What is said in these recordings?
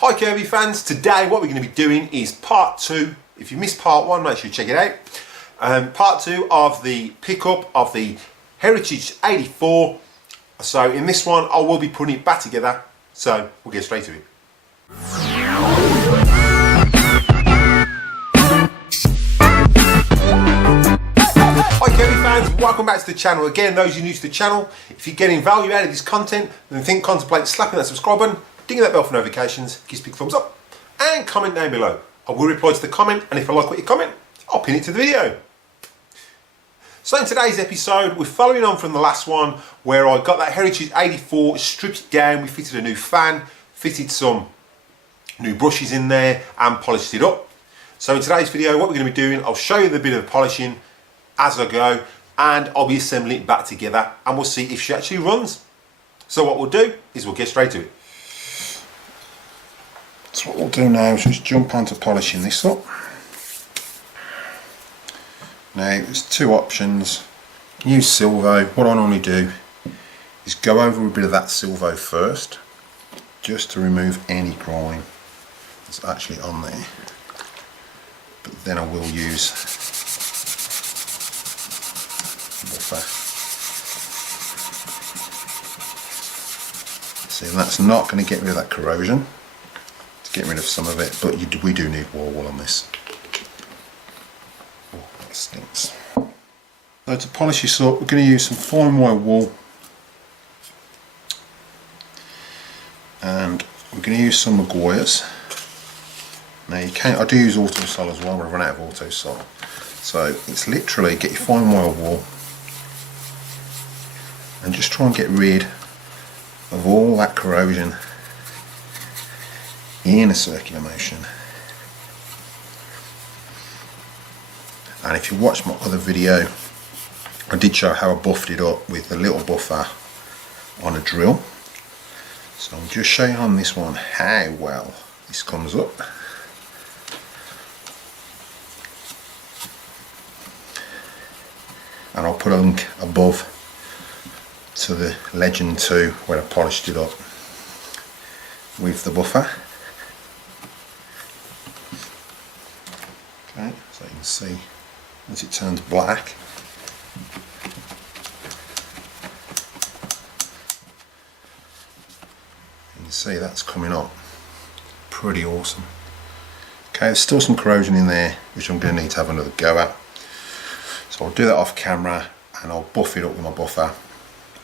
Hi Kirby fans, today what we're going to be doing is part 2. If you missed part 1, make sure you check it out. Part 2 of the pickup of the Heritage 84. So in this one I will be putting it back together, so we'll get straight to it. Hi Kirby fans, welcome back to the channel. Again, those who are new to the channel, if you're getting value out of this content, then contemplate slapping that subscribe button, dinging that bell for notifications, give us a big thumbs up, and comment down below. I will reply to the comment, and if I like what you comment, I'll pin it to the video. So in today's episode, we're following on from the last one where I got that Heritage 84, stripped it down, we fitted a new fan, fitted some new brushes in there and polished it up. So in today's video, what we're going to be doing, I'll show you the bit of the polishing as I go, and I'll be assembling it back together and we'll see if she actually runs. So what we'll do is we'll get straight to it. So what we'll do now is just jump onto polishing this up. Now there's two options. Use Silvo. What I normally do is go over a bit of that Silvo first, just to remove any grime that's actually on there. But then I will use buffer. See, and that's not going to get rid of that corrosion. To get rid of some of it, but we do need wool on this. Oh, that stinks. So to polish this up, we're going to use some fine wire wool, and we're going to use some Maguires. Now you can, I do use auto sol as well, but I've run out of auto sol. So it's literally get your fine wire wool and just try and get rid of all that corrosion in a circular motion. And if you watch my other video, I did show how I buffed it up with a little buffer on a drill. So I'll just show you on this one how well this comes up. And I'll put a link above to the Legend 2 where I polished it up with the buffer. Okay, so you can see once it turns black, you can see that's coming up pretty awesome. Okay, there's still some corrosion in there which I'm going to need to have another go at. So I'll do that off camera and I'll buff it up with my buffer,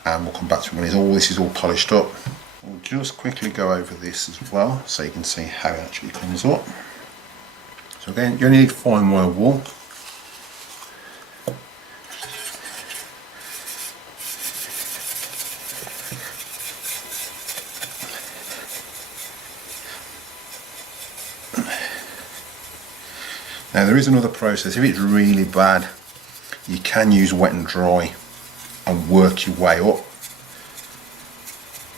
and we'll come back to it when this is all polished up. We'll just quickly go over this as well so you can see how it actually comes up. So again, you only need fine wire wool. Now there is another process. If it's really bad, you can use wet and dry and work your way up,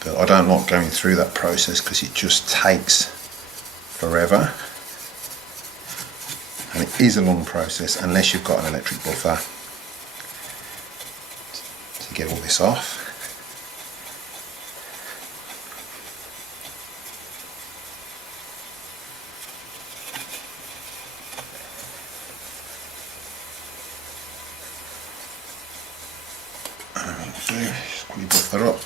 but I don't like going through that process because it just takes forever, and it is a long process unless you've got an electric buffer to get all this off. Just quickly buff that up.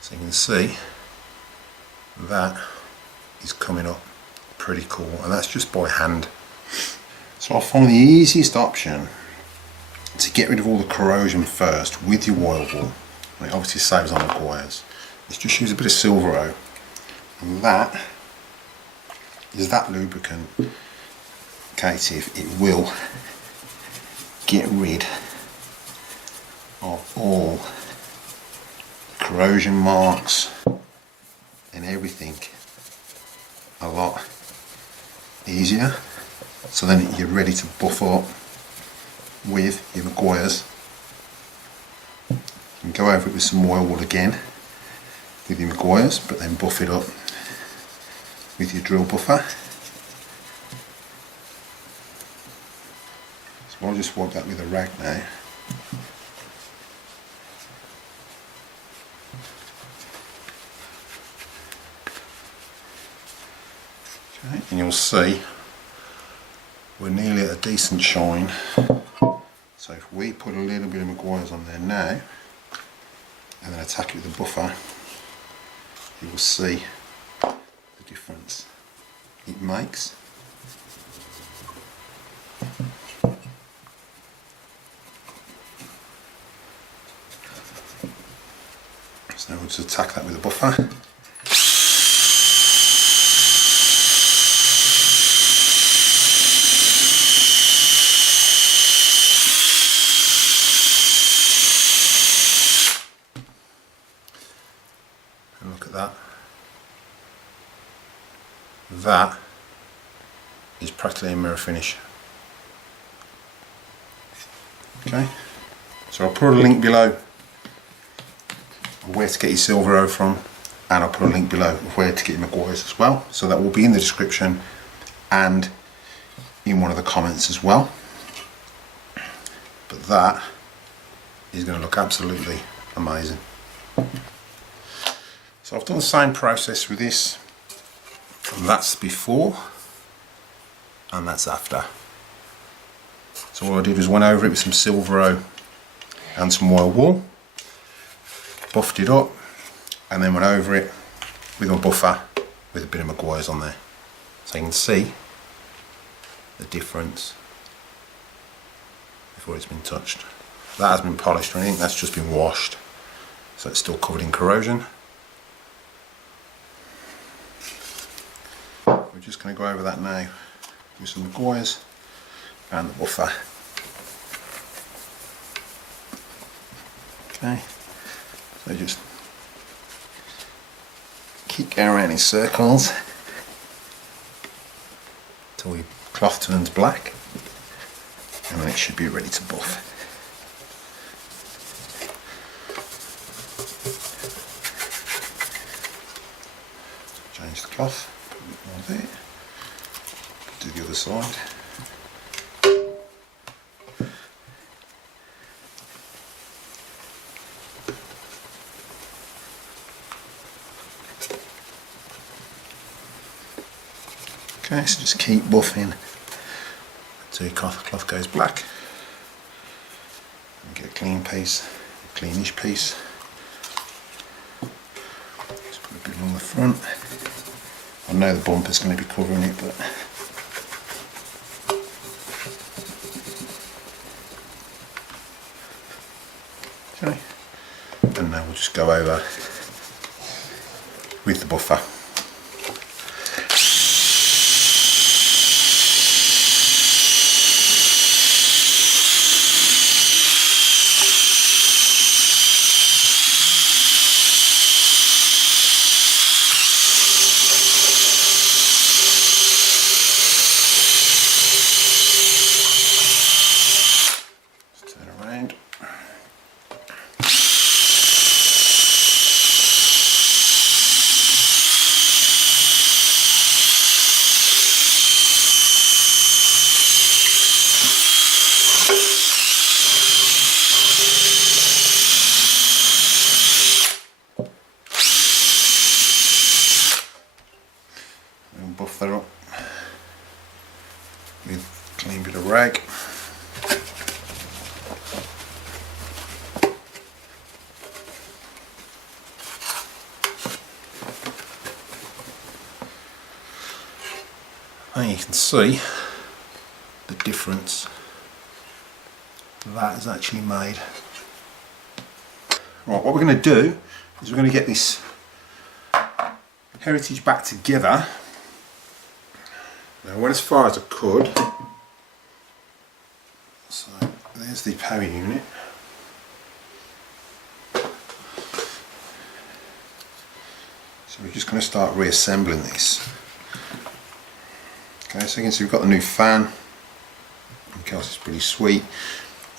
So you can see that is coming up pretty cool, and that's just by hand. So I find the easiest option to get rid of all the corrosion first with your wire wool, and it obviously saves on the wires, is just use a bit of Silvero, and that is that lubricant. Cative, it will get rid of all corrosion marks and everything a lot easier, so then you're ready to buff up with your Maguires. You can go over it with some wire wool again with your Maguires, but then buff it up with your drill buffer. So I'll just wipe that with a rag now. Okay, and you'll see we're nearly at a decent shine. So if we put a little bit of Maguire's on there now and then attack it with a buffer, you will see the difference it makes. So now we'll just attack that with a buffer. And look at that. That is practically a mirror finish. Okay, so I'll put a link below of where to get your Silvero from, and I'll put a link below of where to get your Maguire's as well, so that will be in the description and in one of the comments as well. But that is going to look absolutely amazing. So I've done the same process with this, and that's before and that's after. So all I did was went over it with some Silvero and some wire wool, buffed it up, and then went over it with a buffer with a bit of Maguire's on there. So you can see the difference before it's been touched. That hasn't been polished or anything, that's just been washed. So it's still covered in corrosion. We're just going to go over that now with some Maguire's and the buffer. Okay, so just keep going around in circles till your cloth turns black, and then it should be ready to buff. Change the cloth, put a bit more there, do the other side. Okay, so just keep buffing until your cloth goes black. And get a clean piece, a cleanish piece. Just put a bit on the front. I know the bumper's going to be covering it, but okay. And now we'll just go over with the buffer. Buff that up with a clean bit of rag. And you can see the difference that has actually made. Right, what we're going to do is we're going to get this Heritage back together. Now I went as far as I could, so there's the power unit. So we're just going to start reassembling this. Okay, so you can see we've got the new fan. Okay, it's pretty sweet.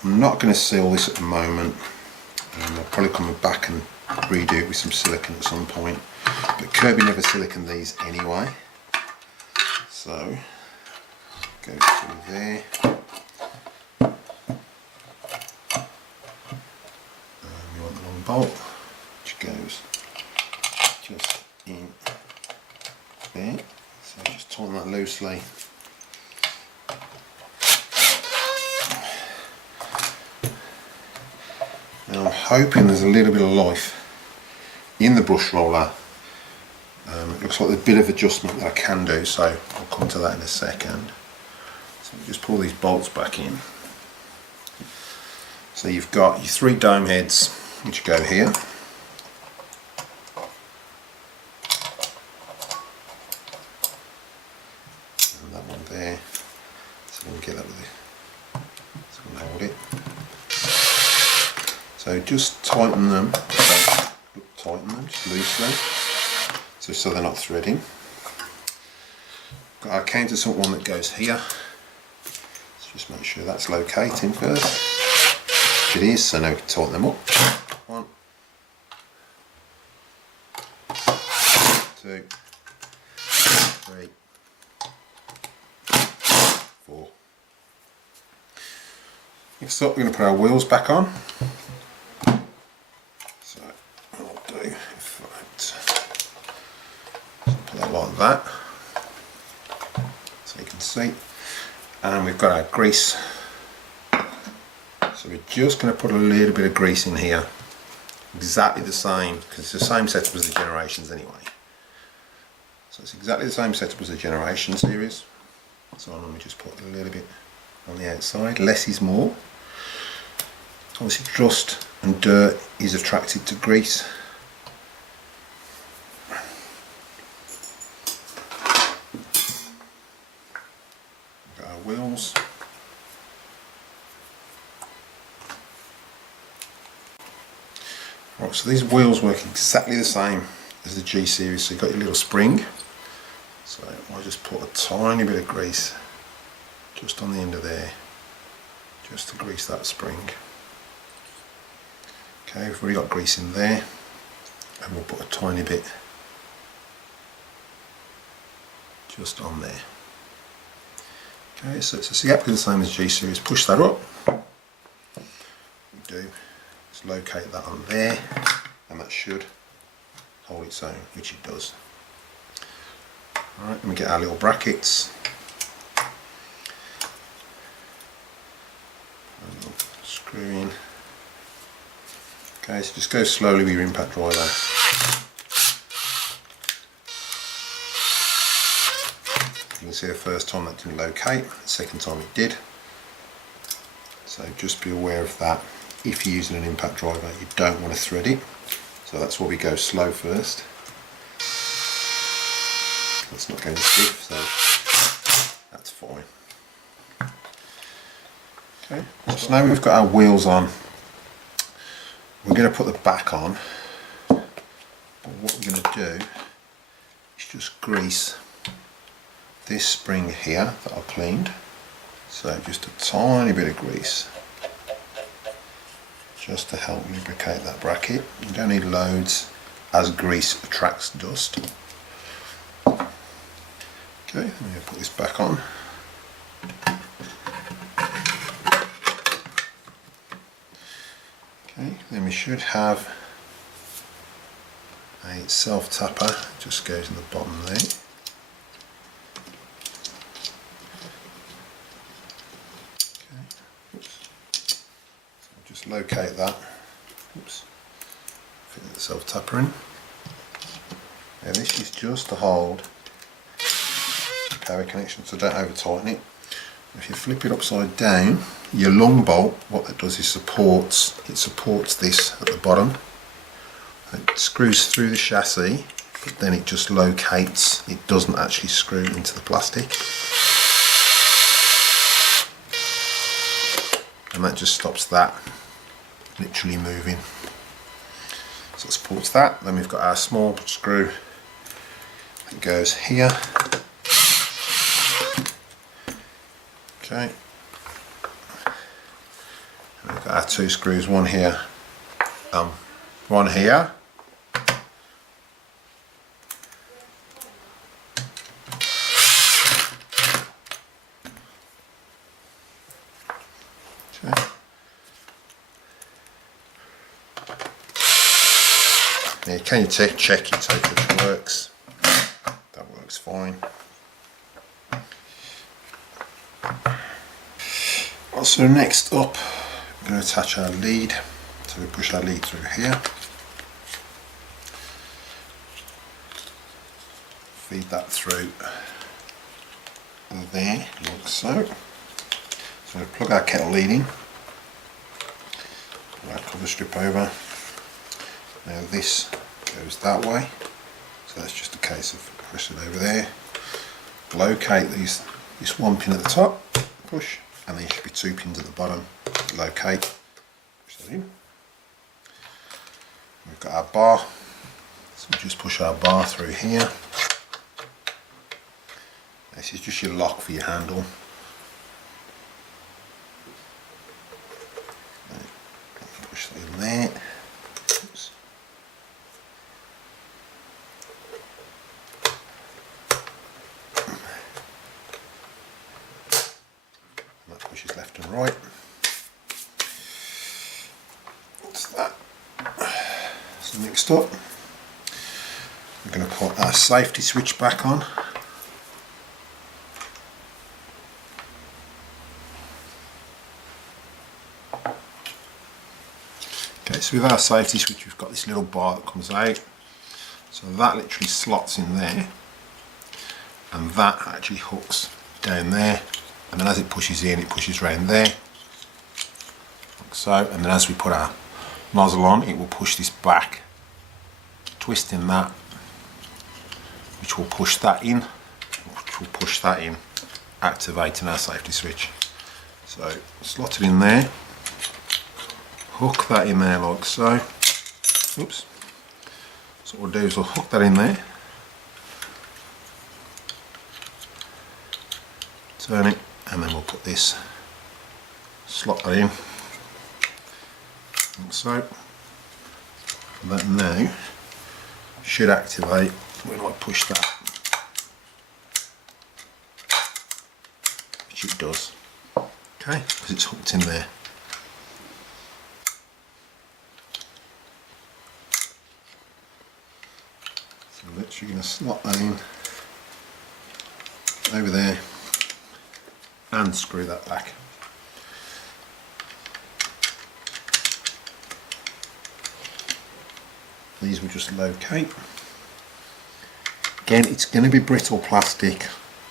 I'm not going to seal this at the moment. I'll probably come back and redo it with some silicone at some point. But Kirby never siliconed these anyway. So, go through there. And you want the long bolt, which goes just in there. So just tighten that loosely. Now I'm hoping there's a little bit of life in the brush roller. It looks like there's a bit of adjustment that I can do, so I'll come to that in a second. So just pull these bolts back in. So you've got your 3 dome heads which go here. And that one there. So we can get that with it. So we can hold it. So just tighten them. Tighten them just loosely. So they're not threading. Got our countersunk one that goes here. Let's just make sure that's locating first. It is, so now we can tighten them up. 1, 2, 3, 4. Next up, we're going to put our wheels back on. So what I'll do, in fact, put that like that, so you can see. And we've got our grease. So we're just going to put a little bit of grease in here, exactly the same, because it's the same setup as the Generations anyway. So it's exactly the same setup as the Generation series. So let me just put a little bit on the outside. Less is more. Obviously dust and dirt is attracted to grease. We've got our wheels. Right, so these wheels work exactly the same as the G series. So you've got your little spring. So I'll just put a tiny bit of grease just on the end of there, just to grease that spring. Okay, we've already got grease in there, and we'll put a tiny bit just on there. Okay, so it's exactly the same as G series. Push that up. What we do is locate that on there, and that should hold its own, which it does. Alright, let me get our little brackets. Screw in. Okay, so just go slowly with your impact driver. You can see the first time that didn't locate, the second time it did. So just be aware of that. If you're using an impact driver, you don't want to thread it. So that's why we go slow first. It's not going stiff, so that's fine. Okay, so now we've got our wheels on. We're going to put the back on. But what we're going to do is just grease this spring here that I cleaned. So just a tiny bit of grease, just to help lubricate that bracket. You don't need loads, as grease attracts dust. Okay, I'm going to put this back on. Okay, then we should have a self-tapper, just goes in the bottom there. Okay, oops. So just locate that. Oops. Fit the self-tapper in. Now this is just to hold power connection, so don't over tighten it. If you flip it upside down, your long bolt, what that does is supports this at the bottom. It screws through the chassis, but then it just locates, it doesn't actually screw into the plastic. And that just stops that literally moving. So it supports that. Then we've got our small screw that goes here. Okay, and we've got our 2 screws, one here, one here. Okay. Now can you check it so it works? That works fine. So next up, we're going to attach our lead. So we push our lead through here. Feed that through there, like so. So we plug our kettle lead in. Put our cover strip over. Now this goes that way. So that's just a case of pushing it over there. Locate this one pin at the top, push, and there should be 2 pins at the bottom. Locate, push that in. We've got our bar, so we just push our bar through here. This is just your lock for your handle. Push that in there. Oops. That pushes left and right. What's that? So next up, we're going to put our safety switch back on. Okay, so with our safety switch we've got this little bar that comes out, so that literally slots in there, and that actually hooks down there, and then as it pushes in, it pushes around there, like so, and then as we put our nozzle on, it will push this back, twisting that, which will push that in, activating our safety switch. So slot it in there. Hook that in there like so. Oops. So what we'll do is we'll hook that in there. Turn it, and then we'll put this, slot that in. Like so. And that now should activate when I push that. Which it does. Okay, because it's hooked in there. Literally going to slot that in over there and screw that back. These will just locate. Again, it's going to be brittle plastic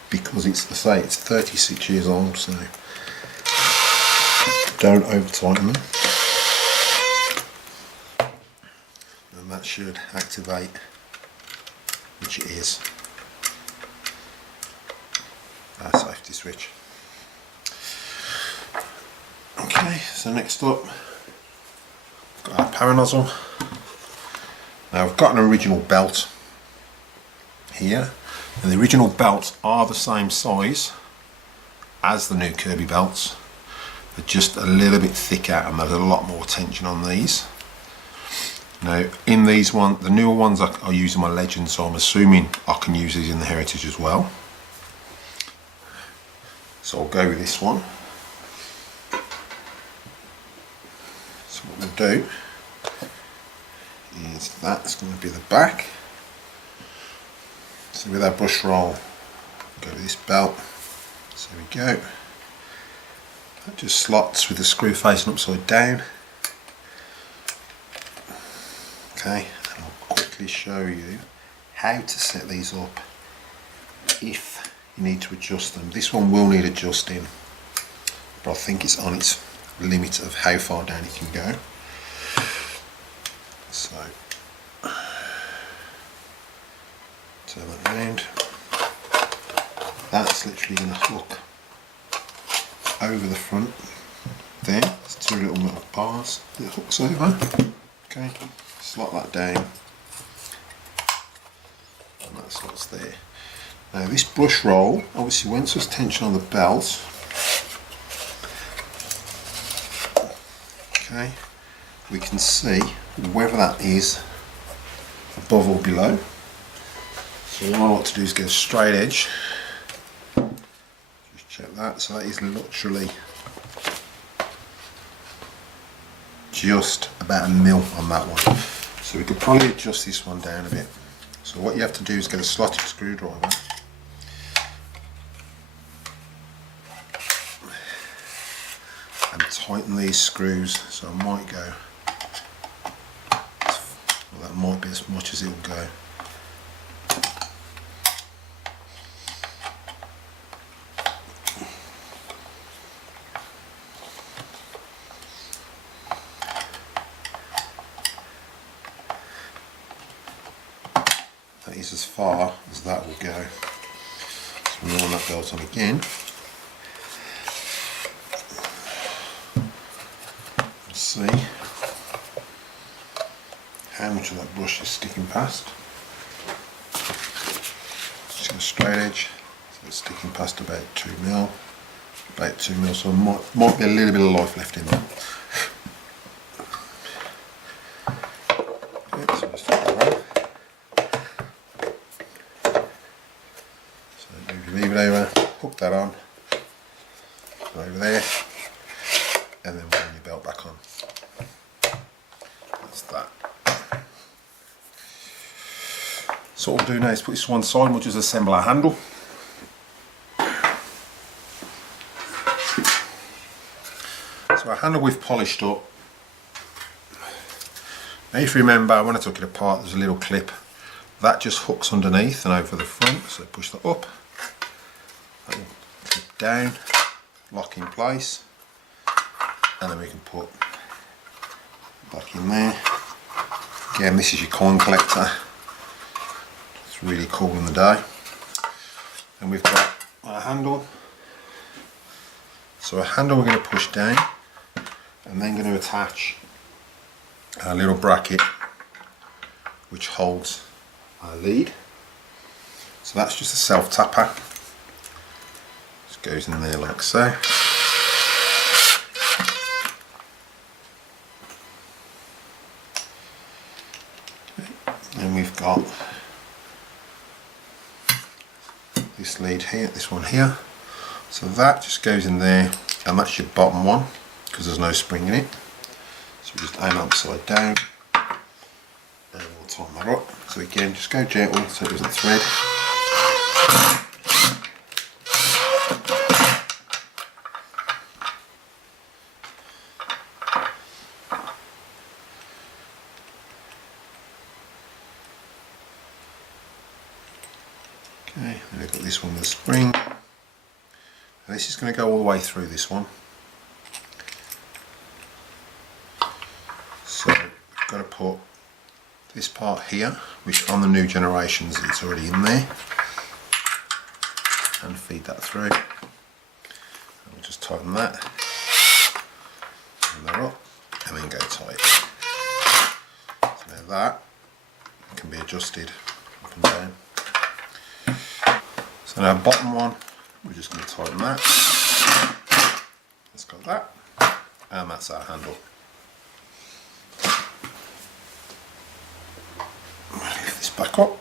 because it's 36 years old, so don't over tighten them. And that should activate, which it is, our safety switch. Okay, so next up, we've got our power nozzle. Now I've got an original belt here, and the original belts are the same size as the new Kirby belts. They're just a little bit thicker and there's a lot more tension on these. Now in these the newer ones are using my Legend, so I'm assuming I can use these in the Heritage as well. So I'll go with this one. So what we'll do is that's going to be the back. So with our brush roll, go with this belt. So there we go. That just slots with the screw facing upside down. Okay, and I'll quickly show you how to set these up if you need to adjust them. This one will need adjusting, but I think it's on its limit of how far down it can go. So turn that round. That's literally going to hook over the front there. There's 2 little metal bars that it hooks over. Okay, slot that down, and that slots there. Now this brush roll, obviously once there's tension on the belt, okay, we can see whether that is above or below. So what I like to do is go straight edge. Just check that. So that is literally just about 1 mil on that one. So we could probably adjust this one down a bit. So what you have to do is get a slotted screwdriver, tighten these screws, so I might go, well, that might be as much as it'll go. That is as far as that will go. So we want that belt on again. See how much of that brush is sticking past. Just got a straight edge, so it's sticking past about 2 mil, so might be a little bit of life left in there. Okay, so just take that around. So move your lever over, hook that on, over there, and then bring your belt back on. That's that. So what we'll do now is put this to one side and we'll just assemble our handle. So our handle we've polished up. Now if you remember when I took it apart there's a little clip that just hooks underneath and over the front, so push that up, that will clip down, lock in place, and then we can put back in there. Again, this is your coin collector. It's really cool in the day. And we've got our handle. So a handle we're going to push down and then going to attach our little bracket which holds our lead. So that's just a self tapper. Just goes in there like so. And we've got this lead here, this one here. So that just goes in there, and that's your bottom one because there's no spring in it. So we just aim upside down and we'll tighten that up. So again, just go gentle so it doesn't thread. Okay, and we've got this one with a spring. And this is going to go all the way through this one. So we've got to put this part here, which on the new generations it's already in there, and feed that through. And we'll just tighten that, and that up, and then go tight. So now that can be adjusted up and down. So now bottom one, we're just going to tighten that. Let's got that, and that's our handle. Lift this back up.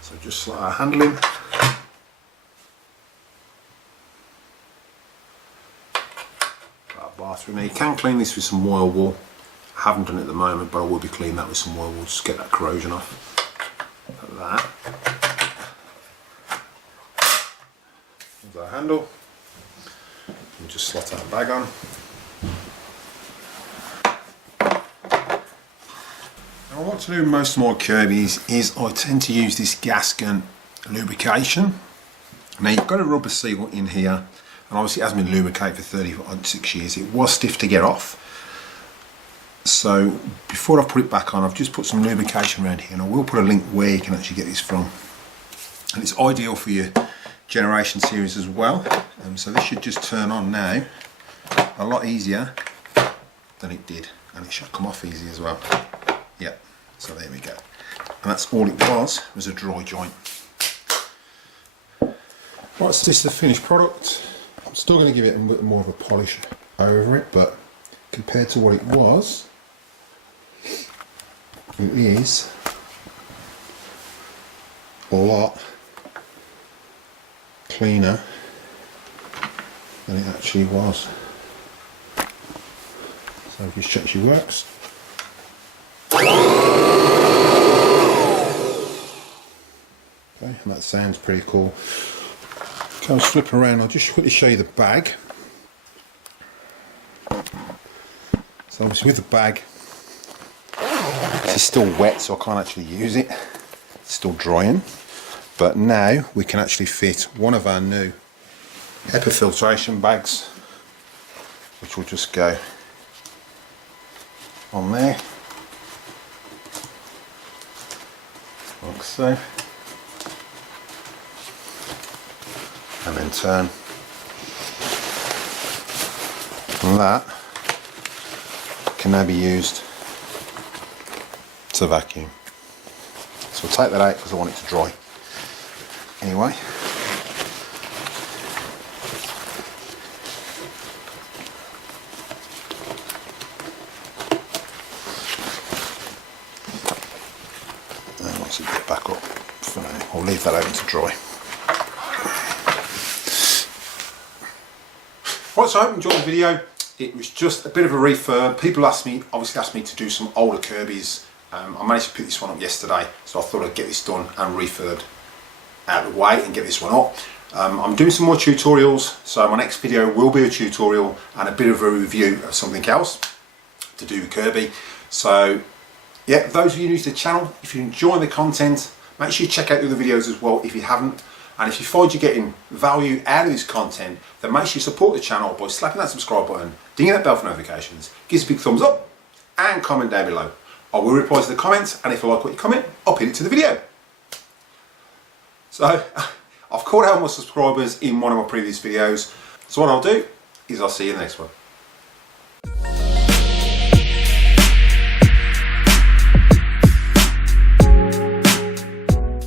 So just slot our handle in. Our bathroom. Now you can clean this with some oil wool. I haven't done it at the moment, but I will be cleaning that with some oil wool just to get that corrosion off. Like that. There's our handle. We'll just slot our bag on. Now what to do with most of my Kirbys is I tend to use this gas gun lubrication. Now you've got a rubber seal in here, and obviously it hasn't been lubricated for 36 years. It was stiff to get off. So before I put it back on, I've just put some lubrication around here, and I will put a link where you can actually get this from. And it's ideal for your generation series as well. So this should just turn on now a lot easier than it did, and it should come off easy as well. Yep, so there we go. And that's all it was a dry joint. Right, so this is the finished product. I'm still going to give it a bit more of a polish over it, but compared to what it was, it is a lot cleaner than it actually was. So just check she works. Okay, and that sounds pretty cool. Okay, I'll flip around. I'll just quickly show you the bag. So obviously with the bag, it's still wet, so I can't actually use it. It's still drying. But now we can actually fit one of our new HEPA filtration bags, which will just go on there, like so, and then turn, and that can now be used to vacuum. So I'll take that out because I want it to dry anyway. And once it gets back up, for now, I'll leave that open to dry. Right, so I hope you enjoyed the video. It was just a bit of a refurb. People obviously asked me to do some older Kirbys. I managed to pick this one up yesterday, so I thought I'd get this done and refurbed out of the way and get this one up. I'm doing some more tutorials, so my next video will be a tutorial and a bit of a review of something else to do with Kirby. So yeah, those of you new to the channel, if you're enjoying the content, make sure you check out the other videos as well if you haven't. And if you find you're getting value out of this content, then make sure you support the channel by slapping that subscribe button, dinging that bell for notifications, give us a big thumbs up, and comment down below. I will reply to the comments, and if I like what you comment, I'll pin it to the video. So, I've called out my subscribers in one of my previous videos, so what I'll do is I'll see you in the next one.